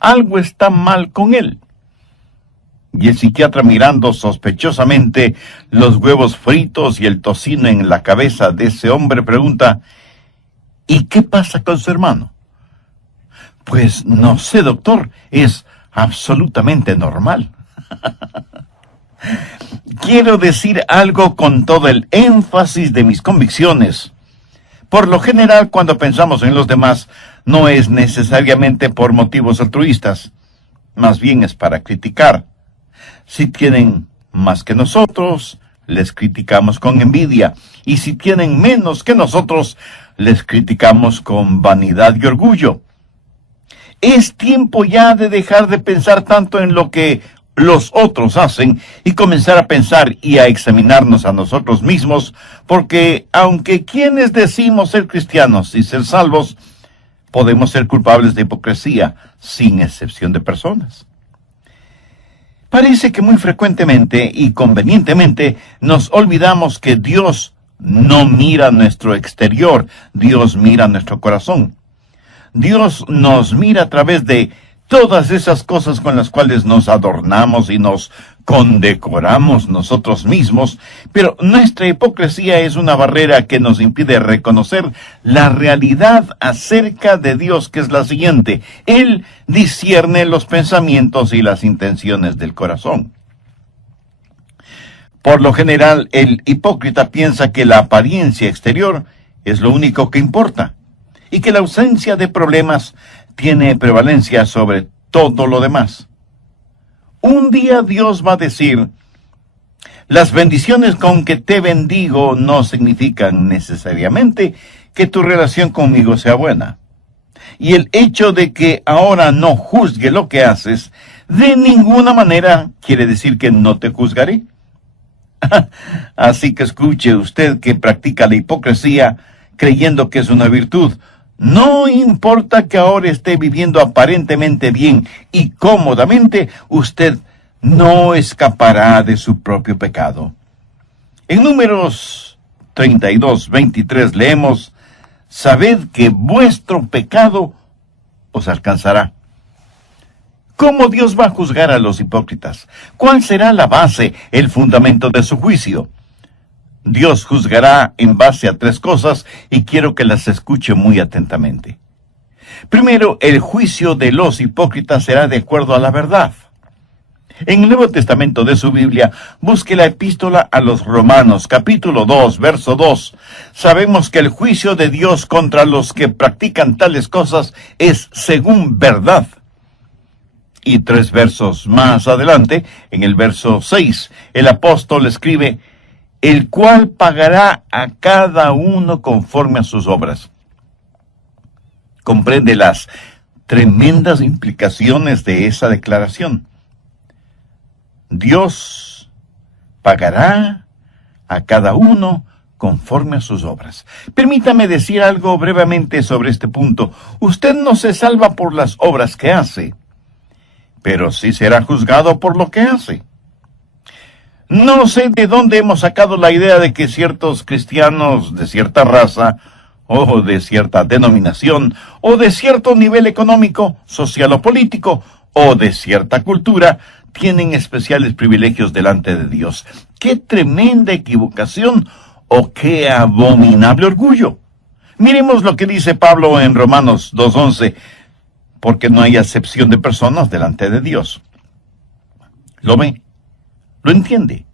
Algo está mal con él. Y el psiquiatra, mirando sospechosamente los huevos fritos y el tocino en la cabeza de ese hombre, pregunta: ¿y qué pasa con su hermano? Pues no sé, doctor, es absolutamente normal. Quiero decir algo con todo el énfasis de mis convicciones. Por lo general, cuando pensamos en los demás, no es necesariamente por motivos altruistas, más bien es para criticar. Si tienen más que nosotros, les criticamos con envidia, y si tienen menos que nosotros, les criticamos con vanidad y orgullo. Es tiempo ya de dejar de pensar tanto en lo que los otros hacen y comenzar a pensar y a examinarnos a nosotros mismos, porque aunque quienes decimos ser cristianos y ser salvos, podemos ser culpables de hipocresía, sin excepción de personas. Parece que muy frecuentemente y convenientemente nos olvidamos que Dios no mira nuestro exterior, Dios mira nuestro corazón. Dios nos mira a través de todas esas cosas con las cuales nos adornamos y nos condecoramos nosotros mismos, pero nuestra hipocresía es una barrera que nos impide reconocer la realidad acerca de Dios, que es la siguiente: Él discierne los pensamientos y las intenciones del corazón. Por lo general, el hipócrita piensa que la apariencia exterior es lo único que importa, y que la ausencia de problemas tiene prevalencia sobre todo lo demás. Un día Dios va a decir: las bendiciones con que te bendigo no significan necesariamente que tu relación conmigo sea buena. Y el hecho de que ahora no juzgue lo que haces, de ninguna manera quiere decir que no te juzgaré. Así que escuche usted que practica la hipocresía creyendo que es una virtud. No importa que ahora esté viviendo aparentemente bien y cómodamente, usted no escapará de su propio pecado. En Números 32:23 leemos: sabed que vuestro pecado os alcanzará. ¿Cómo Dios va a juzgar a los hipócritas? ¿Cuál será la base, el fundamento de su juicio? Dios juzgará en base a 3 cosas y quiero que las escuche muy atentamente. Primero, el juicio de los hipócritas será de acuerdo a la verdad. En el Nuevo Testamento de su Biblia, busque la epístola a los Romanos, capítulo 2, verso 2. Sabemos que el juicio de Dios contra los que practican tales cosas es según verdad. Y 3 versos más adelante, en el verso 6, el apóstol escribe: el cual pagará a cada uno conforme a sus obras. Comprende las tremendas implicaciones de esa declaración. Dios pagará a cada uno conforme a sus obras. Permítame decir algo brevemente sobre este punto. Usted no se salva por las obras que hace, pero sí será juzgado por lo que hace. No sé de dónde hemos sacado la idea de que ciertos cristianos de cierta raza, o de cierta denominación, o de cierto nivel económico, social o político, o de cierta cultura, tienen especiales privilegios delante de Dios. ¡Qué tremenda equivocación! ¡O qué abominable orgullo! Miremos lo que dice Pablo en Romanos 2:11, porque no hay acepción de personas delante de Dios. ¿Lo ve? ¿Lo entiende?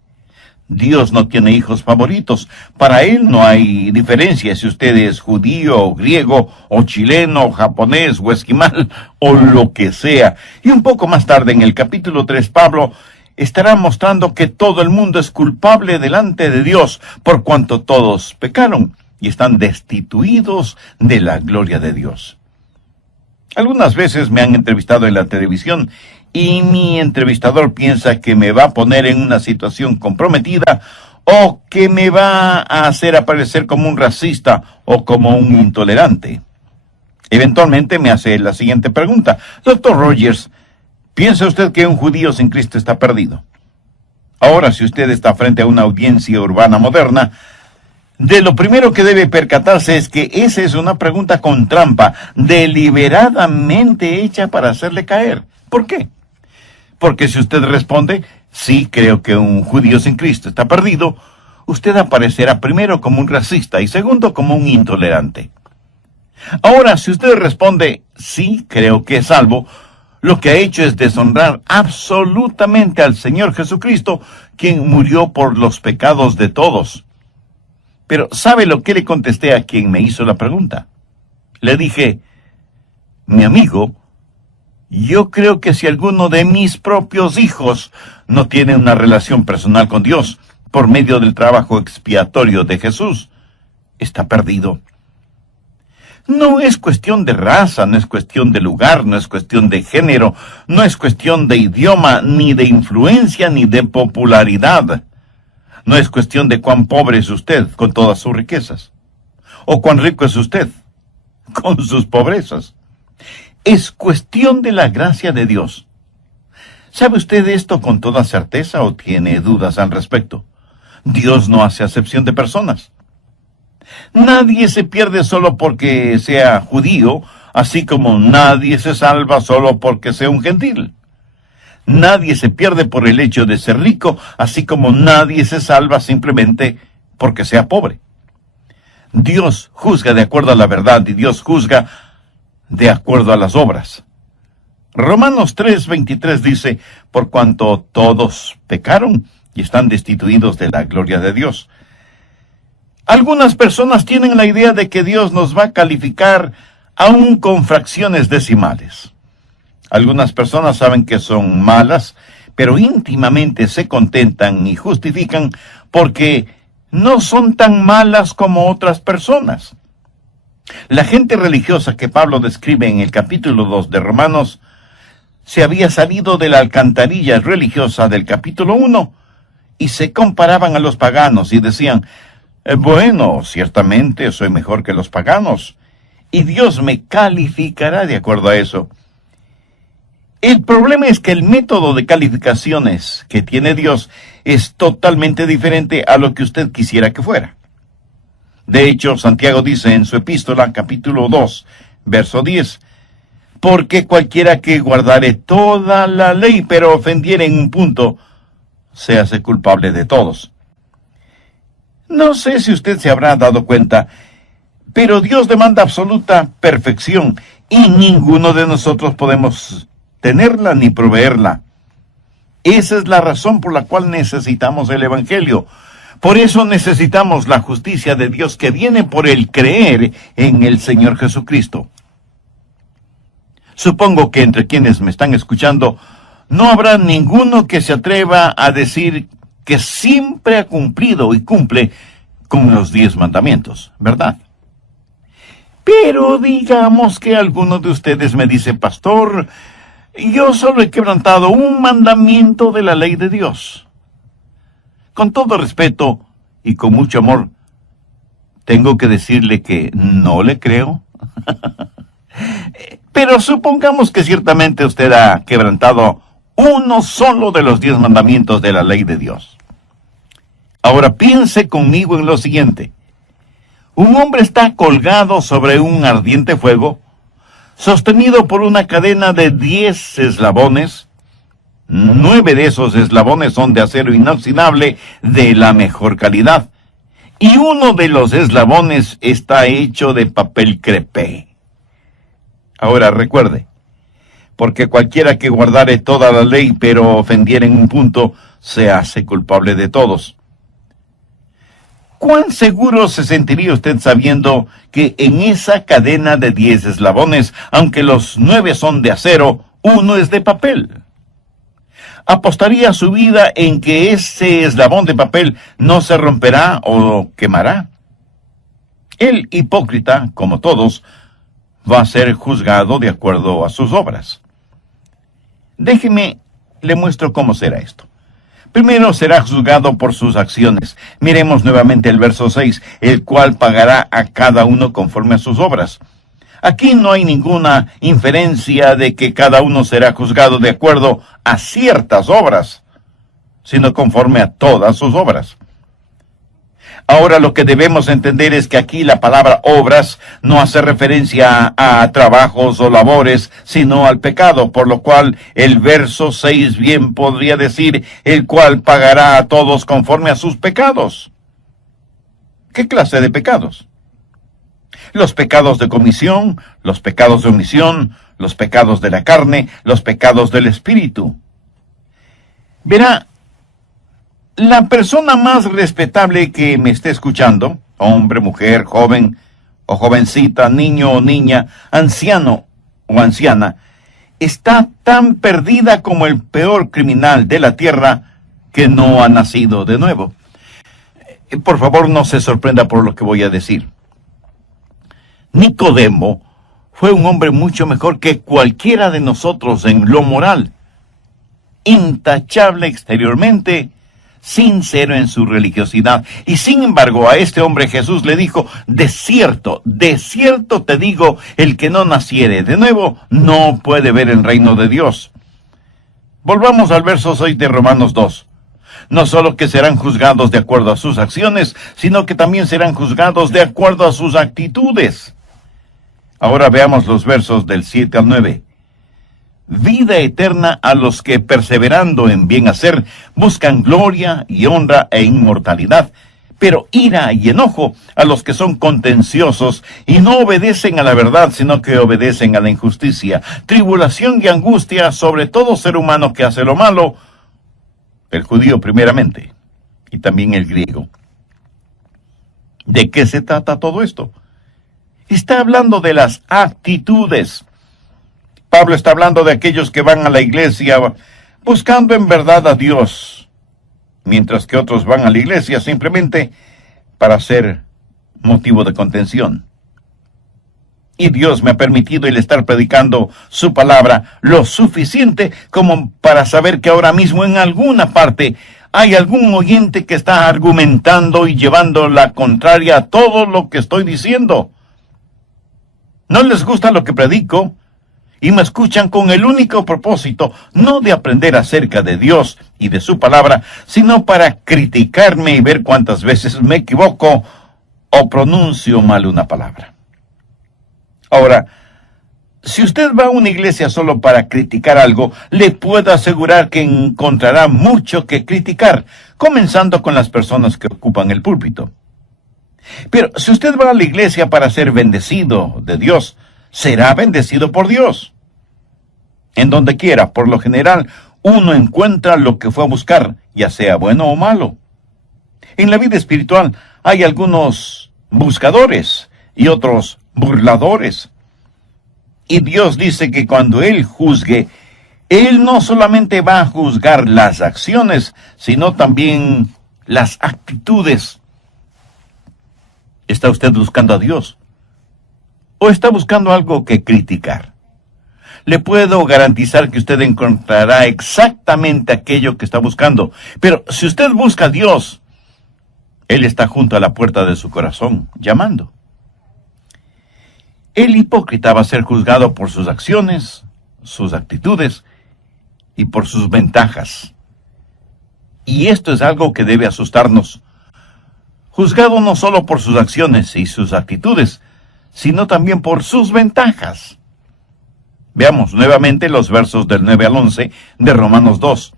Dios no tiene hijos favoritos. Para Él no hay diferencia si usted es judío, o griego, o chileno, o japonés, o esquimal, o lo que sea. Y un poco más tarde, en el capítulo 3, Pablo estará mostrando que todo el mundo es culpable delante de Dios, por cuanto todos pecaron y están destituidos de la gloria de Dios. Algunas veces me han entrevistado en la televisión y mi entrevistador piensa que me va a poner en una situación comprometida o que me va a hacer aparecer como un racista o como un intolerante. Eventualmente me hace la siguiente pregunta: Dr. Rogers, ¿piensa usted que un judío sin Cristo está perdido? Ahora, si usted está frente a una audiencia urbana moderna, De lo primero que debe percatarse es que esa es una pregunta con trampa, deliberadamente hecha para hacerle caer. ¿Por qué? Porque si usted responde, sí, creo que un judío sin Cristo está perdido, usted aparecerá primero como un racista y segundo como un intolerante. Ahora, si usted responde, sí, creo que es salvo, lo que ha hecho es deshonrar absolutamente al Señor Jesucristo, quien murió por los pecados de todos. Pero, ¿sabe lo que le contesté a quien me hizo la pregunta? Le dije, mi amigo, yo creo que si alguno de mis propios hijos no tiene una relación personal con Dios por medio del trabajo expiatorio de Jesús, está perdido. No es cuestión de raza, no es cuestión de lugar, no es cuestión de género, no es cuestión de idioma, ni de influencia, ni de popularidad. No es cuestión de cuán pobre es usted con todas sus riquezas, o cuán rico es usted con sus pobrezas. Es cuestión de la gracia de Dios. ¿Sabe usted esto con toda certeza o tiene dudas al respecto? Dios no hace acepción de personas. Nadie se pierde solo porque sea judío, así como nadie se salva solo porque sea un gentil. Nadie se pierde por el hecho de ser rico, así como nadie se salva simplemente porque sea pobre. Dios juzga de acuerdo a la verdad y Dios juzga de acuerdo a las obras. Romanos 3:23 dice, por cuanto todos pecaron y están destituidos de la gloria de Dios. Algunas personas tienen la idea de que Dios nos va a calificar aún con fracciones decimales. Algunas personas saben que son malas, pero íntimamente se contentan y justifican porque no son tan malas como otras personas. La gente religiosa que Pablo describe en el capítulo 2 de Romanos se había salido de la alcantarilla religiosa del capítulo 1 y se comparaban a los paganos y decían, bueno, ciertamente soy mejor que los paganos, y Dios me calificará de acuerdo a eso. El problema es que el método de calificaciones que tiene Dios es totalmente diferente a lo que usted quisiera que fuera. De hecho, Santiago dice en su epístola, capítulo 2, verso 10, porque cualquiera que guardare toda la ley, pero ofendiere en un punto, se hace culpable de todos. No sé si usted se habrá dado cuenta, pero Dios demanda absoluta perfección y ninguno de nosotros podemos tenerla ni proveerla. Esa es la razón por la cual necesitamos el Evangelio. Por eso necesitamos la justicia de Dios que viene por el creer en el Señor Jesucristo. Supongo que entre quienes me están escuchando no habrá ninguno que se atreva a decir que siempre ha cumplido y cumple con los 10 mandamientos, ¿verdad? Pero digamos que alguno de ustedes me dice, pastor, yo solo he quebrantado un mandamiento de la ley de Dios. Con todo respeto y con mucho amor, tengo que decirle que no le creo. Pero supongamos que ciertamente usted ha quebrantado uno solo de los 10 mandamientos de la ley de Dios. Ahora piense conmigo en lo siguiente. Un hombre está colgado sobre un ardiente fuego, sostenido por una cadena de 10 eslabones. 9 de esos eslabones son de acero inoxidable de la mejor calidad, y uno de los eslabones está hecho de papel crepé. Ahora recuerde, porque cualquiera que guardare toda la ley, pero ofendiere en un punto, se hace culpable de todos. ¿Cuán seguro se sentiría usted sabiendo que en esa cadena de 10 eslabones, aunque los 9 son de acero, uno es de papel? ¿Apostaría su vida en que ese eslabón de papel no se romperá o quemará? El hipócrita, como todos, va a ser juzgado de acuerdo a sus obras. Déjeme, le muestro cómo será esto. Primero será juzgado por sus acciones. Miremos nuevamente el verso 6, el cual pagará a cada uno conforme a sus obras. Aquí no hay ninguna inferencia de que cada uno será juzgado de acuerdo a ciertas obras, sino conforme a todas sus obras. Ahora lo que debemos entender es que aquí la palabra obras no hace referencia a trabajos o labores, sino al pecado, por lo cual el verso 6 bien podría decir, el cual pagará a todos conforme a sus pecados. ¿Qué clase de pecados? Los pecados de comisión, los pecados de omisión, los pecados de la carne, los pecados del espíritu. Verá, la persona más respetable que me esté escuchando, hombre, mujer, joven o jovencita, niño o niña, anciano o anciana, está tan perdida como el peor criminal de la tierra que no ha nacido de nuevo. Por favor, no se sorprenda por lo que voy a decir. Nicodemo fue un hombre mucho mejor que cualquiera de nosotros en lo moral, intachable exteriormente, sincero en su religiosidad. Y sin embargo, a este hombre Jesús le dijo, de cierto te digo, el que no naciere de nuevo no puede ver el reino de Dios. Volvamos al verso 6 de Romanos 2. No solo que serán juzgados de acuerdo a sus acciones, sino que también serán juzgados de acuerdo a sus actitudes. Ahora veamos los versos del 7 al 9. Vida eterna a los que, perseverando en bien hacer, buscan gloria y honra e inmortalidad, pero ira y enojo a los que son contenciosos y no obedecen a la verdad, sino que obedecen a la injusticia. Tribulación y angustia sobre todo ser humano que hace lo malo, el judío primeramente, y también el griego. ¿De qué se trata todo esto? Está hablando de las actitudes. Pablo está hablando de aquellos que van a la iglesia buscando en verdad a Dios, mientras que otros van a la iglesia simplemente para ser motivo de contención. Y Dios me ha permitido el estar predicando su palabra lo suficiente como para saber que ahora mismo en alguna parte hay algún oyente que está argumentando y llevando la contraria a todo lo que estoy diciendo. No les gusta lo que predico y me escuchan con el único propósito, no de aprender acerca de Dios y de su palabra, sino para criticarme y ver cuántas veces me equivoco o pronuncio mal una palabra. Ahora, si usted va a una iglesia solo para criticar algo, le puedo asegurar que encontrará mucho que criticar, comenzando con las personas que ocupan el púlpito. Pero si usted va a la iglesia para ser bendecido de Dios, será bendecido por Dios. En donde quiera, por lo general, uno encuentra lo que fue a buscar, ya sea bueno o malo. En la vida espiritual hay algunos buscadores y otros burladores. Y Dios dice que cuando Él juzgue, Él no solamente va a juzgar las acciones, sino también las actitudes. ¿Está usted buscando a Dios? ¿O está buscando algo que criticar? Le puedo garantizar que usted encontrará exactamente aquello que está buscando. Pero si usted busca a Dios, Él está junto a la puerta de su corazón, llamando. El hipócrita va a ser juzgado por sus acciones, sus actitudes y por sus ventajas. Y esto es algo que debe asustarnos. Juzgado no solo por sus acciones y sus actitudes, sino también por sus ventajas. Veamos nuevamente los versos del 9 al 11 de Romanos 2.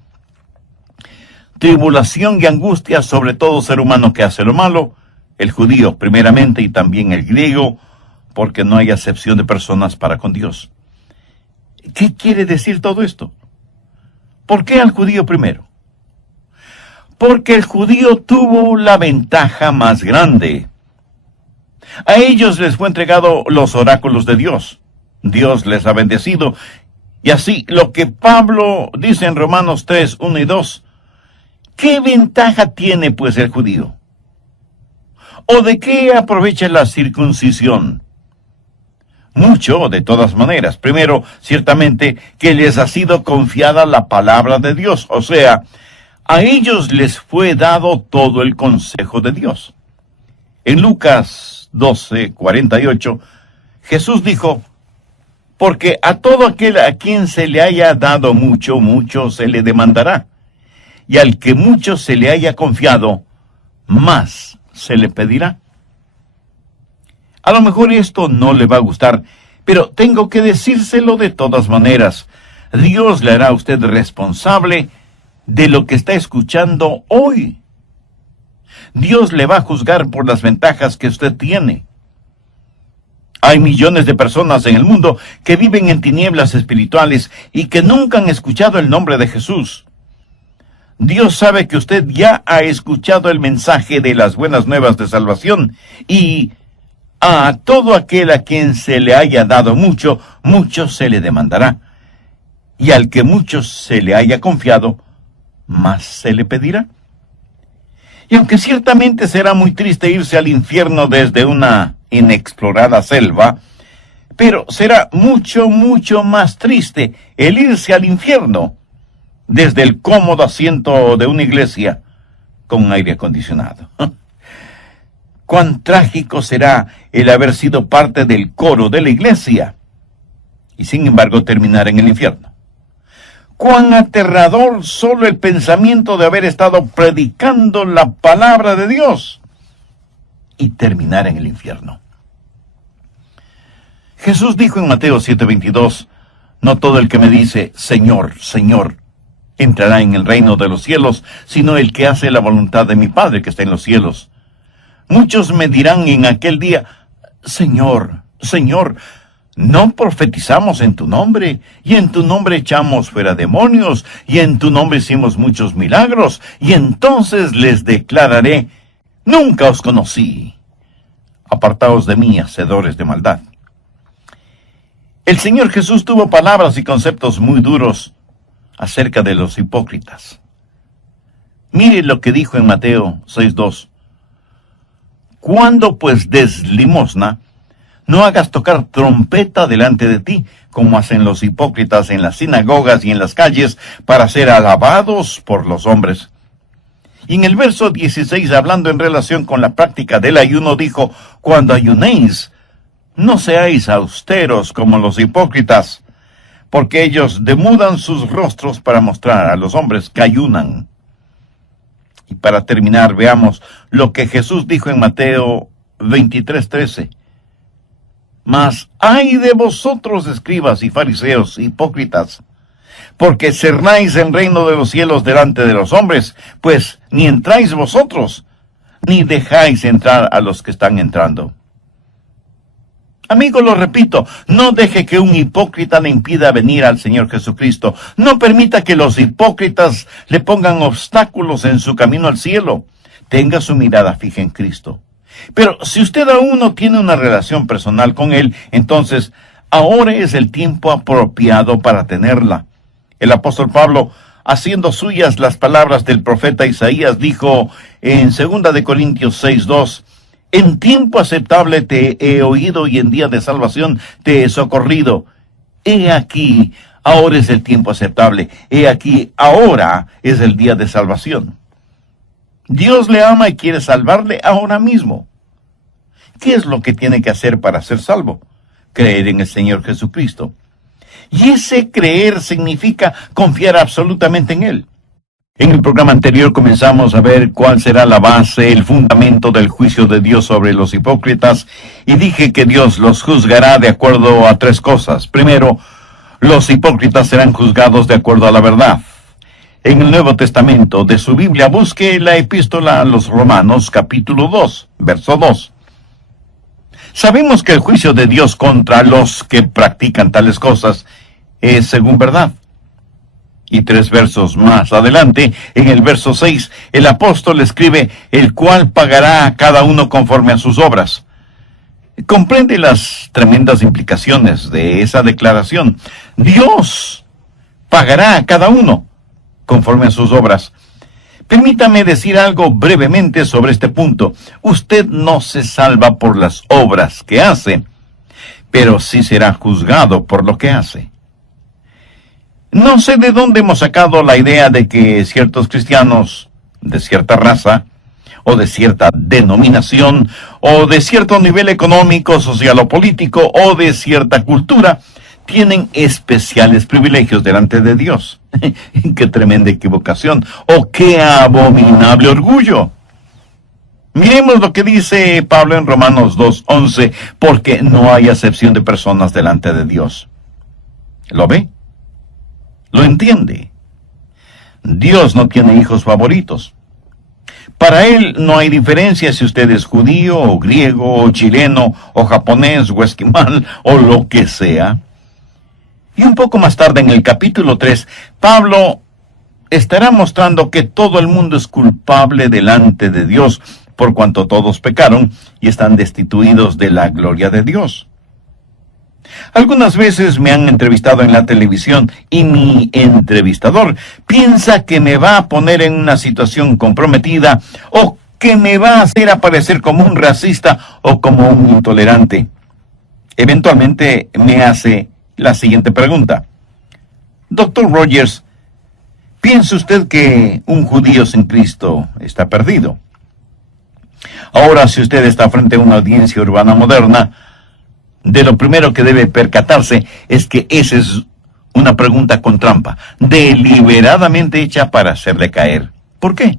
Tribulación y angustia sobre todo ser humano que hace lo malo, el judío primeramente y también el griego, porque no hay acepción de personas para con Dios. ¿Qué quiere decir todo esto? ¿Por qué al judío primero? Porque el judío tuvo la ventaja más grande. A ellos les fue entregado los oráculos de Dios. Dios les ha bendecido. Y así, lo que Pablo dice en Romanos 3, 1 y 2, ¿qué ventaja tiene pues el judío? ¿O de qué aprovecha la circuncisión? Mucho, de todas maneras. Primero, ciertamente, que les ha sido confiada la palabra de Dios. O sea, a ellos les fue dado todo el consejo de Dios. En Lucas 12, 48, Jesús dijo, porque a todo aquel a quien se le haya dado mucho, mucho se le demandará. Y al que mucho se le haya confiado, más se le pedirá. A lo mejor esto no le va a gustar, pero tengo que decírselo de todas maneras. Dios le hará a usted responsable de lo que está escuchando hoy. Dios le va a juzgar por las ventajas que usted tiene. Hay millones de personas en el mundo que viven en tinieblas espirituales y que nunca han escuchado el nombre de Jesús. Dios sabe que usted ya ha escuchado el mensaje de las buenas nuevas de salvación y a todo aquel a quien se le haya dado mucho, mucho se le demandará. Y al que mucho se le haya confiado, más se le pedirá. Y aunque ciertamente será muy triste irse al infierno desde una inexplorada selva, pero será mucho, mucho más triste el irse al infierno desde el cómodo asiento de una iglesia con aire acondicionado. Cuán trágico será el haber sido parte del coro de la iglesia y sin embargo terminar en el infierno. Cuán aterrador solo el pensamiento de haber estado predicando la palabra de Dios y terminar en el infierno. Jesús dijo en Mateo 7:22, no todo el que me dice, Señor, Señor, entrará en el reino de los cielos, sino el que hace la voluntad de mi Padre que está en los cielos. Muchos me dirán en aquel día, Señor, Señor, ¿no profetizamos en tu nombre? Y en tu nombre echamos fuera demonios, y en tu nombre hicimos muchos milagros, y entonces les declararé, nunca os conocí. Apartaos de mí, hacedores de maldad. El Señor Jesús tuvo palabras y conceptos muy duros acerca de los hipócritas. Mire lo que dijo en Mateo 6:2. Cuando pues des limosna, no hagas tocar trompeta delante de ti, como hacen los hipócritas en las sinagogas y en las calles, para ser alabados por los hombres. Y en el verso 16, hablando en relación con la práctica del ayuno, dijo, cuando ayunéis, no seáis austeros como los hipócritas, porque ellos demudan sus rostros para mostrar a los hombres que ayunan. Y para terminar, veamos lo que Jesús dijo en Mateo 23:13. Mas ay de vosotros, escribas y fariseos, hipócritas, porque cerráis el reino de los cielos delante de los hombres, pues ni entráis vosotros, ni dejáis entrar a los que están entrando. Amigo, lo repito, no deje que un hipócrita le impida venir al Señor Jesucristo. No permita que los hipócritas le pongan obstáculos en su camino al cielo. Tenga su mirada fija en Cristo. Pero si usted aún no tiene una relación personal con Él, entonces ahora es el tiempo apropiado para tenerla. El apóstol Pablo, haciendo suyas las palabras del profeta Isaías, dijo en 2 de Corintios 6:2, en tiempo aceptable te he oído y en día de salvación te he socorrido. He aquí, ahora es el tiempo aceptable. He aquí, ahora es el día de salvación. Dios le ama y quiere salvarle ahora mismo. ¿Qué es lo que tiene que hacer para ser salvo? Creer en el Señor Jesucristo. Y ese creer significa confiar absolutamente en Él. En el programa anterior comenzamos a ver cuál será la base, el fundamento del juicio de Dios sobre los hipócritas, y dije que Dios los juzgará de acuerdo a 3 cosas. Primero, los hipócritas serán juzgados de acuerdo a la verdad. En el Nuevo Testamento de su Biblia, busque la epístola a los Romanos, capítulo 2, verso 2. Sabemos que el juicio de Dios contra los que practican tales cosas es según verdad. Y 3 versos más adelante, en el verso 6, el apóstol escribe, el cual pagará a cada uno conforme a sus obras. Comprende las tremendas implicaciones de esa declaración. Dios pagará a cada uno conforme a sus obras. Permítame decir algo brevemente sobre este punto. Usted no se salva por las obras que hace, pero sí será juzgado por lo que hace. No sé de dónde hemos sacado la idea de que ciertos cristianos de cierta raza, o de cierta denominación, o de cierto nivel económico, social o político, o de cierta cultura, tienen especiales privilegios delante de Dios. ¡Qué tremenda equivocación! ¡Oh, qué abominable orgullo! Miremos lo que dice Pablo en Romanos 2:11, porque no hay acepción de personas delante de Dios. ¿Lo ve? ¿Lo entiende? Dios no tiene hijos favoritos. Para Él no hay diferencia si usted es judío, o griego, o chileno, o japonés, o esquimal, o lo que sea. Y un poco más tarde, en el capítulo 3, Pablo estará mostrando que todo el mundo es culpable delante de Dios, por cuanto todos pecaron y están destituidos de la gloria de Dios. Algunas veces me han entrevistado en la televisión y mi entrevistador piensa que me va a poner en una situación comprometida o que me va a hacer aparecer como un racista o como un intolerante. Eventualmente me hace la siguiente pregunta. Doctor Rogers, ¿piensa usted que un judío sin Cristo está perdido? Ahora, si usted está frente a una audiencia urbana moderna, de lo primero que debe percatarse es que esa es una pregunta con trampa, deliberadamente hecha para hacerle caer. ¿Por qué?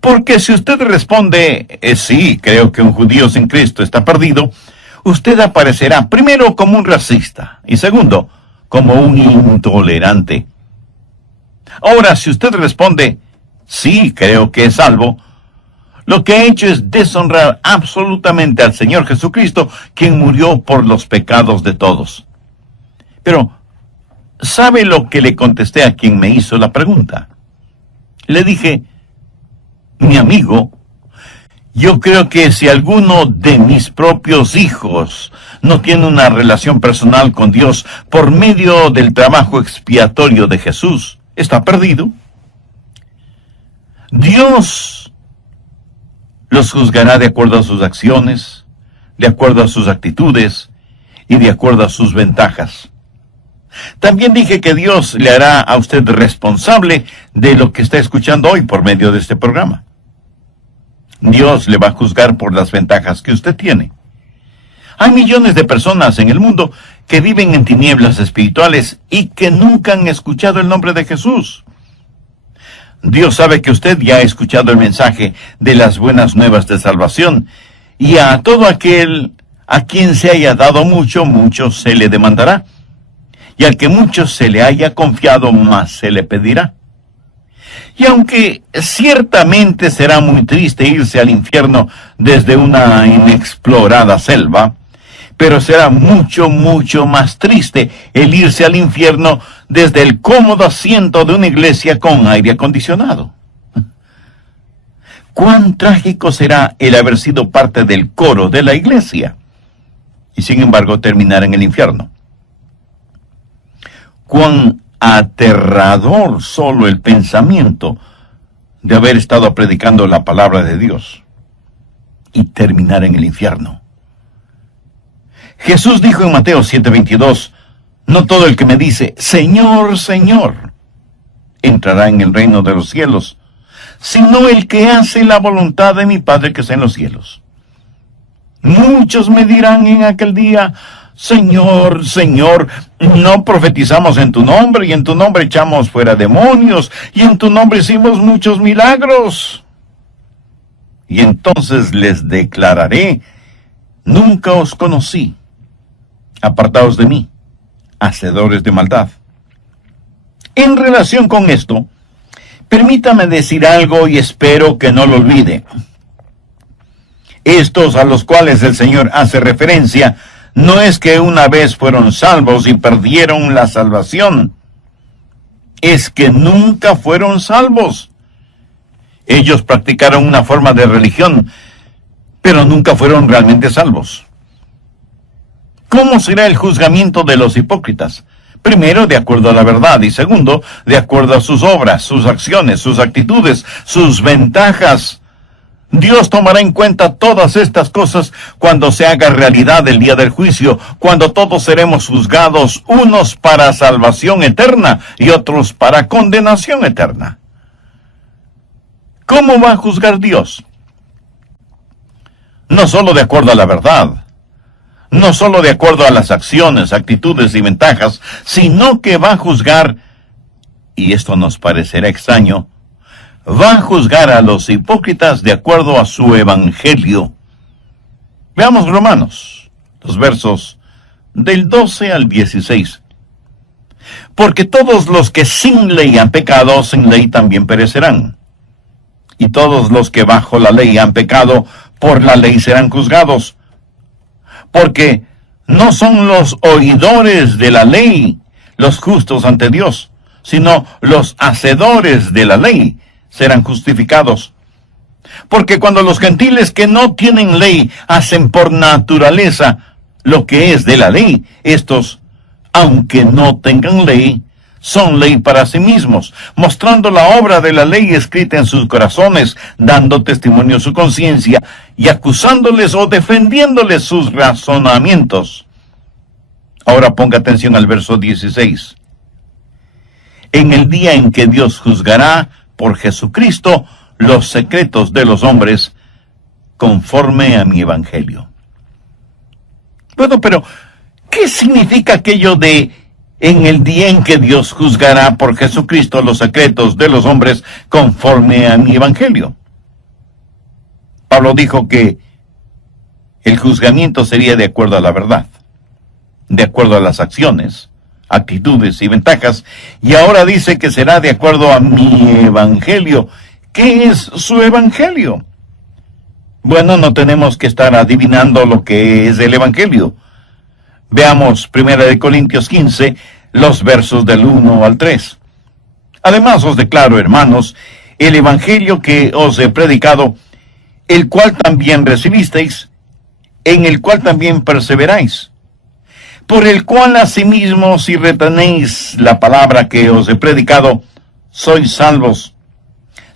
Porque si usted responde, sí, creo que un judío sin Cristo está perdido, usted aparecerá primero como un racista y segundo, como un intolerante. Ahora, si usted responde, sí, creo que es salvo, lo que ha hecho es deshonrar absolutamente al Señor Jesucristo, quien murió por los pecados de todos. Pero, ¿sabe lo que le contesté a quien me hizo la pregunta? Le dije, mi amigo, yo creo que si alguno de mis propios hijos no tiene una relación personal con Dios por medio del trabajo expiatorio de Jesús, está perdido. Dios los juzgará de acuerdo a sus acciones, de acuerdo a sus actitudes y de acuerdo a sus ventajas. También dije que Dios le hará a usted responsable de lo que está escuchando hoy por medio de este programa. Dios le va a juzgar por las ventajas que usted tiene. Hay millones de personas en el mundo que viven en tinieblas espirituales y que nunca han escuchado el nombre de Jesús. Dios sabe que usted ya ha escuchado el mensaje de las buenas nuevas de salvación, y a todo aquel a quien se haya dado mucho, mucho se le demandará, y al que mucho se le haya confiado, más se le pedirá. Y aunque ciertamente será muy triste irse al infierno desde una inexplorada selva, pero será mucho, mucho más triste el irse al infierno desde el cómodo asiento de una iglesia con aire acondicionado. Cuán trágico será el haber sido parte del coro de la iglesia y sin embargo terminar en el infierno. Cuán aterrador solo el pensamiento de haber estado predicando la palabra de Dios y terminar en el infierno. Jesús dijo en Mateo 7:22, no todo el que me dice, Señor, Señor, entrará en el reino de los cielos, sino el que hace la voluntad de mi Padre que está en los cielos. Muchos me dirán en aquel día, Señor, Señor, no profetizamos en tu nombre, y en tu nombre echamos fuera demonios, y en tu nombre hicimos muchos milagros. Y entonces les declararé, nunca os conocí. Apartaos de mí, hacedores de maldad. En relación con esto, permítame decir algo y espero que no lo olvide. Estos a los cuales el Señor hace referencia, no es que una vez fueron salvos y perdieron la salvación, es que nunca fueron salvos. Ellos practicaron una forma de religión, pero nunca fueron realmente salvos. ¿Cómo será el juzgamiento de los hipócritas? Primero, de acuerdo a la verdad, y segundo, de acuerdo a sus obras, sus acciones, sus actitudes, sus ventajas. Dios tomará en cuenta todas estas cosas cuando se haga realidad el día del juicio, cuando todos seremos juzgados, unos para salvación eterna y otros para condenación eterna. ¿Cómo va a juzgar Dios? No solo de acuerdo a la verdad, no solo de acuerdo a las acciones, actitudes y ventajas, sino que va a juzgar, y esto nos parecerá extraño, va a juzgar a los hipócritas de acuerdo a su evangelio. Veamos Romanos, los versos del 12 al 16. Porque todos los que sin ley han pecado, sin ley también perecerán. Y todos los que bajo la ley han pecado, por la ley serán juzgados. Porque no son los oidores de la ley los justos ante Dios, sino los hacedores de la ley serán justificados. Porque cuando los gentiles que no tienen ley hacen por naturaleza lo que es de la ley, estos, aunque no tengan ley, son ley para sí mismos, mostrando la obra de la ley escrita en sus corazones, dando testimonio a su conciencia y acusándoles o defendiéndoles sus razonamientos. Ahora ponga atención al verso 16. En el día en que Dios juzgará por Jesucristo los secretos de los hombres, conforme a mi evangelio. Bueno, pero ¿qué significa aquello de en el día en que Dios juzgará por Jesucristo los secretos de los hombres conforme a mi evangelio? Pablo dijo que el juzgamiento sería de acuerdo a la verdad, de acuerdo a las acciones, actitudes y ventajas, y ahora dice que será de acuerdo a mi evangelio. ¿Qué es su evangelio? Bueno, no tenemos que estar adivinando lo que es el evangelio. Veamos 1 Corintios 15, los versos del 1 al 3. Además os declaro, hermanos, el evangelio que os he predicado, el cual también recibisteis, en el cual también perseveráis, por el cual asimismo si retenéis la palabra que os he predicado, sois salvos,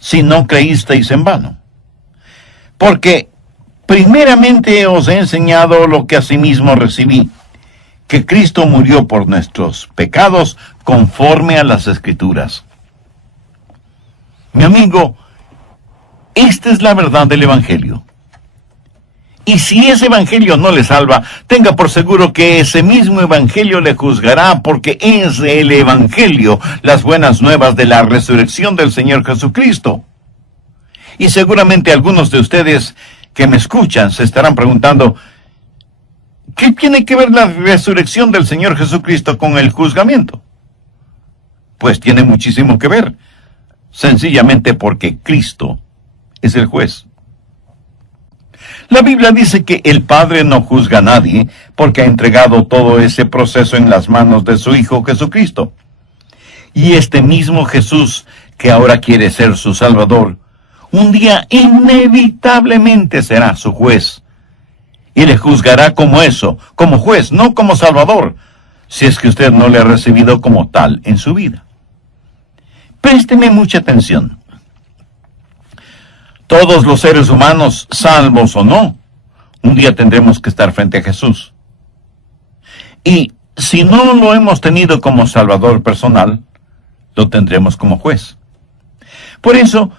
si no creísteis en vano. Porque primeramente os he enseñado lo que asimismo recibí, que Cristo murió por nuestros pecados conforme a las Escrituras. Mi amigo, esta es la verdad del Evangelio. Y si ese Evangelio no le salva, tenga por seguro que ese mismo Evangelio le juzgará, porque es el Evangelio, las buenas nuevas de la resurrección del Señor Jesucristo. Y seguramente algunos de ustedes que me escuchan se estarán preguntando, ¿qué tiene que ver la resurrección del Señor Jesucristo con el juzgamiento? Pues tiene muchísimo que ver, sencillamente porque Cristo es el juez. La Biblia dice que el Padre no juzga a nadie porque ha entregado todo ese proceso en las manos de su Hijo Jesucristo. Y este mismo Jesús, que ahora quiere ser su Salvador, un día inevitablemente será su juez. Y le juzgará como eso, como juez, no como Salvador, si es que usted no le ha recibido como tal en su vida. Présteme mucha atención. Todos los seres humanos, salvos o no, un día tendremos que estar frente a Jesús. Y si no lo hemos tenido como Salvador personal, lo tendremos como juez. Por eso,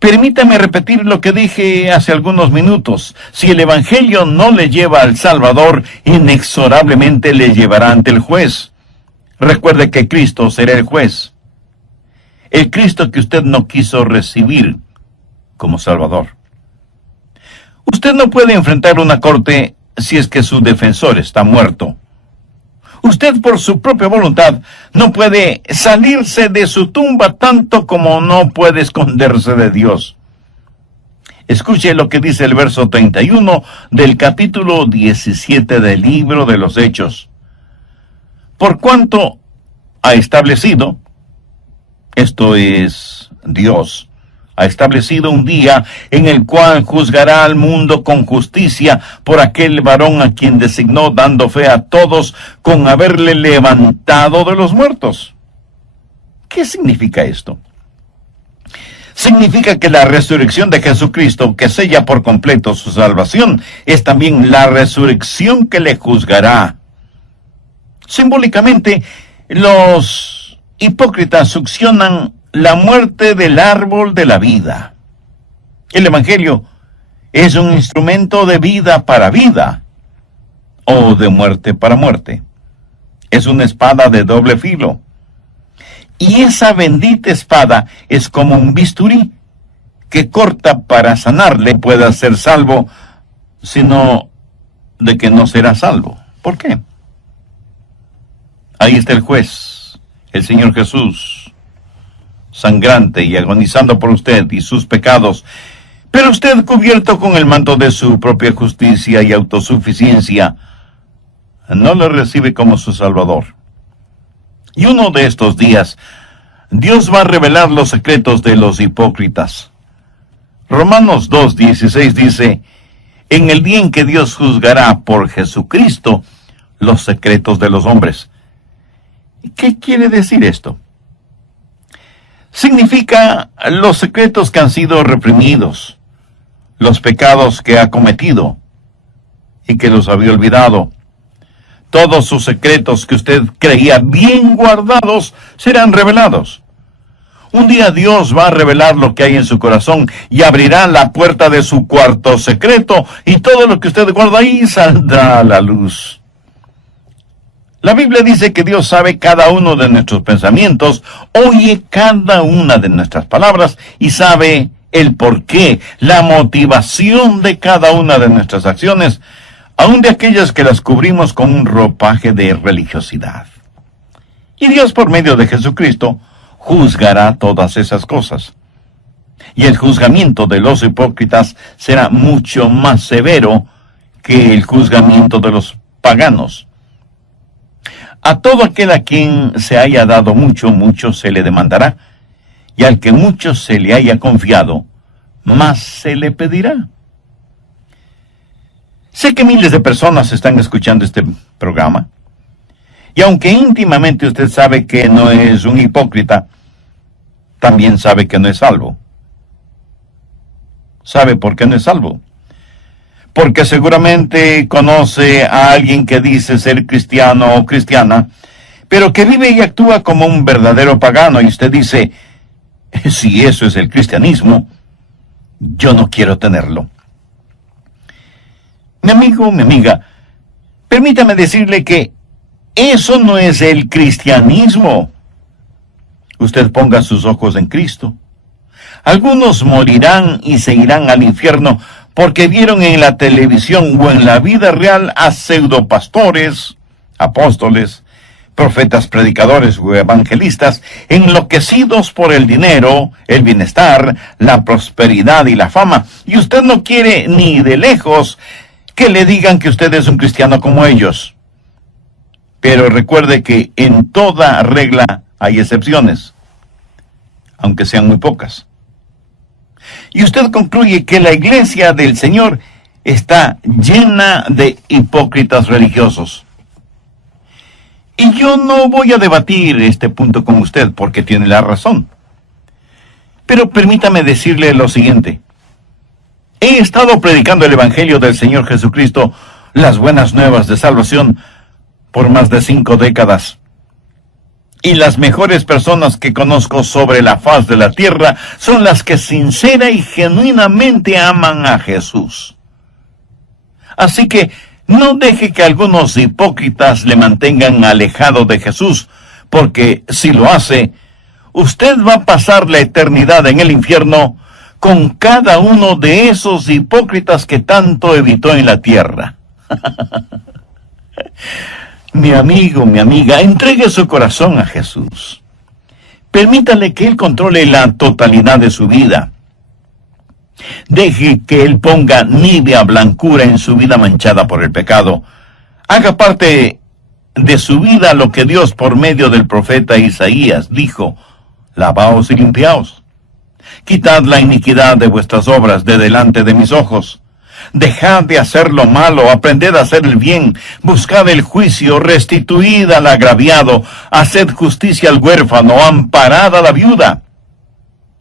permítame repetir lo que dije hace algunos minutos. Si el Evangelio no le lleva al Salvador, inexorablemente le llevará ante el juez. Recuerde que Cristo será el juez. El Cristo que usted no quiso recibir como Salvador. Usted no puede enfrentar una corte si es que su defensor está muerto. Usted por su propia voluntad no puede salirse de su tumba tanto como no puede esconderse de Dios. Escuche lo que dice el verso 31 del capítulo 17 del libro de los Hechos. Por cuanto ha establecido, esto es Dios, ha establecido un día en el cual juzgará al mundo con justicia por aquel varón a quien designó, dando fe a todos con haberle levantado de los muertos. ¿Qué significa esto? Significa que la resurrección de Jesucristo, que sella por completo su salvación, es también la resurrección que le juzgará. Simbólicamente, los hipócritas succionan la muerte del árbol de la vida. El Evangelio es un instrumento de vida para vida, o de muerte para muerte. Es una espada de doble filo. Y esa bendita espada es como un bisturí que corta para sanarle pueda ser salvo, sino de que no será salvo. ¿Por qué? Ahí está el juez, el Señor Jesús, sangrante y agonizando por usted y sus pecados, pero usted, cubierto con el manto de su propia justicia y autosuficiencia, no lo recibe como su Salvador. Y uno de estos días, Dios va a revelar los secretos de los hipócritas. Romanos 2:16 dice: en el día en que Dios juzgará por Jesucristo los secretos de los hombres. ¿Qué quiere decir esto? Significa los secretos que han sido reprimidos, los pecados que ha cometido y que los había olvidado. Todos sus secretos que usted creía bien guardados serán revelados. Un día Dios va a revelar lo que hay en su corazón y abrirá la puerta de su cuarto secreto y todo lo que usted guarda ahí saldrá a la luz. La Biblia dice que Dios sabe cada uno de nuestros pensamientos, oye cada una de nuestras palabras y sabe el porqué, la motivación de cada una de nuestras acciones, aun de aquellas que las cubrimos con un ropaje de religiosidad. Y Dios, por medio de Jesucristo, juzgará todas esas cosas. Y el juzgamiento de los hipócritas será mucho más severo que el juzgamiento de los paganos. A todo aquel a quien se haya dado mucho, mucho se le demandará, y al que mucho se le haya confiado, más se le pedirá. Sé que miles de personas están escuchando este programa, y aunque íntimamente usted sabe que no es un hipócrita, también sabe que no es salvo. ¿Sabe por qué no es salvo? Porque seguramente conoce a alguien que dice ser cristiano o cristiana, pero que vive y actúa como un verdadero pagano, y usted dice: si eso es el cristianismo, yo no quiero tenerlo. Mi amigo, mi amiga, permítame decirle que eso no es el cristianismo. Usted ponga sus ojos en Cristo. Algunos morirán y se irán al infierno porque vieron en la televisión o en la vida real a pseudopastores, apóstoles, profetas, predicadores o evangelistas enloquecidos por el dinero, el bienestar, la prosperidad y la fama. Y usted no quiere ni de lejos que le digan que usted es un cristiano como ellos. Pero recuerde que en toda regla hay excepciones, aunque sean muy pocas. Y usted concluye que la iglesia del Señor está llena de hipócritas religiosos. Y yo no voy a debatir este punto con usted porque tiene la razón. Pero permítame decirle lo siguiente. He estado predicando el Evangelio del Señor Jesucristo, las buenas nuevas de salvación, por más de 5 décadas. Y las mejores personas que conozco sobre la faz de la tierra son las que sincera y genuinamente aman a Jesús. Así que no deje que algunos hipócritas le mantengan alejado de Jesús, porque si lo hace, usted va a pasar la eternidad en el infierno con cada uno de esos hipócritas que tanto evitó en la tierra. Mi amigo, mi amiga, entregue su corazón a Jesús. Permítale que Él controle la totalidad de su vida. Deje que Él ponga nívea blancura en su vida manchada por el pecado. Haga parte de su vida lo que Dios por medio del profeta Isaías dijo: lavaos y limpiaos. Quitad la iniquidad de vuestras obras de delante de mis ojos. Dejad de hacer lo malo, aprended a hacer el bien, buscad el juicio, restituid al agraviado, haced justicia al huérfano, amparad a la viuda.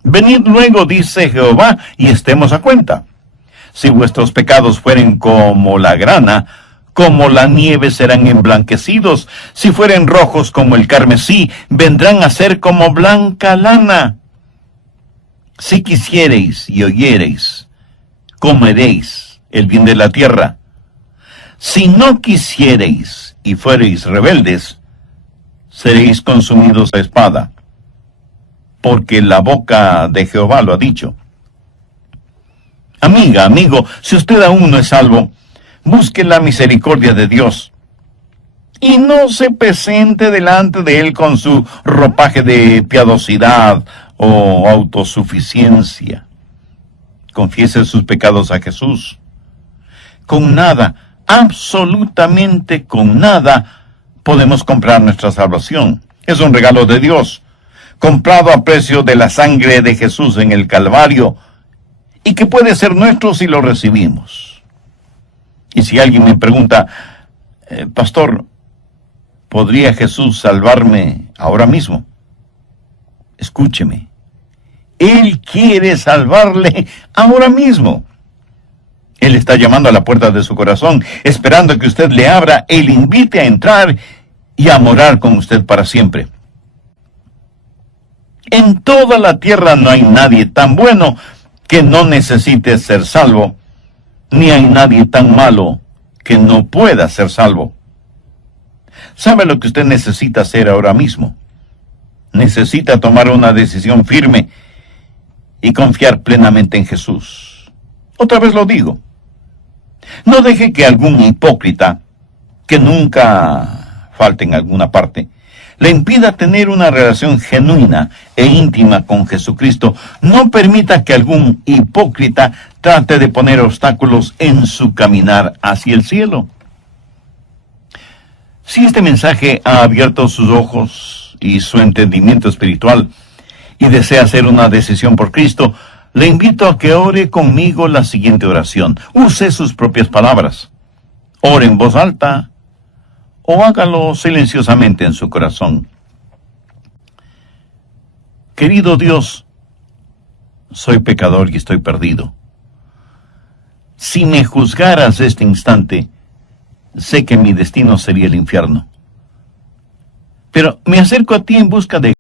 Venid luego, dice Jehová, y estemos a cuenta. Si vuestros pecados fueren como la grana, como la nieve serán emblanquecidos. Si fueren rojos como el carmesí, vendrán a ser como blanca lana. Si quisiereis y oyereis, comeréis el bien de la tierra. Si no quisiereis y fuereis rebeldes, seréis consumidos a espada, porque la boca de Jehová lo ha dicho. Amiga, amigo, si usted aún no es salvo, busque la misericordia de Dios. Y no se presente delante de Él con su ropaje de piadosidad o autosuficiencia. Confiese sus pecados a Jesús. Con nada, absolutamente con nada, podemos comprar nuestra salvación. Es un regalo de Dios, comprado a precio de la sangre de Jesús en el Calvario, y que puede ser nuestro si lo recibimos. Y si alguien me pregunta, pastor, ¿podría Jesús salvarme ahora mismo? Escúcheme. Él quiere salvarle ahora mismo. Él está llamando a la puerta de su corazón, esperando que usted le abra y le invite a entrar y a morar con usted para siempre. En toda la tierra no hay nadie tan bueno que no necesite ser salvo, ni hay nadie tan malo que no pueda ser salvo. ¿Sabe lo que usted necesita hacer ahora mismo? Necesita tomar una decisión firme y confiar plenamente en Jesús. Otra vez lo digo. No deje que algún hipócrita, que nunca falte en alguna parte, le impida tener una relación genuina e íntima con Jesucristo. No permita que algún hipócrita trate de poner obstáculos en su caminar hacia el cielo. Si este mensaje ha abierto sus ojos y su entendimiento espiritual y desea hacer una decisión por Cristo, le invito a que ore conmigo la siguiente oración. Use sus propias palabras. Ore en voz alta o hágalo silenciosamente en su corazón. Querido Dios, soy pecador y estoy perdido. Si me juzgaras este instante, sé que mi destino sería el infierno. Pero me acerco a ti en busca de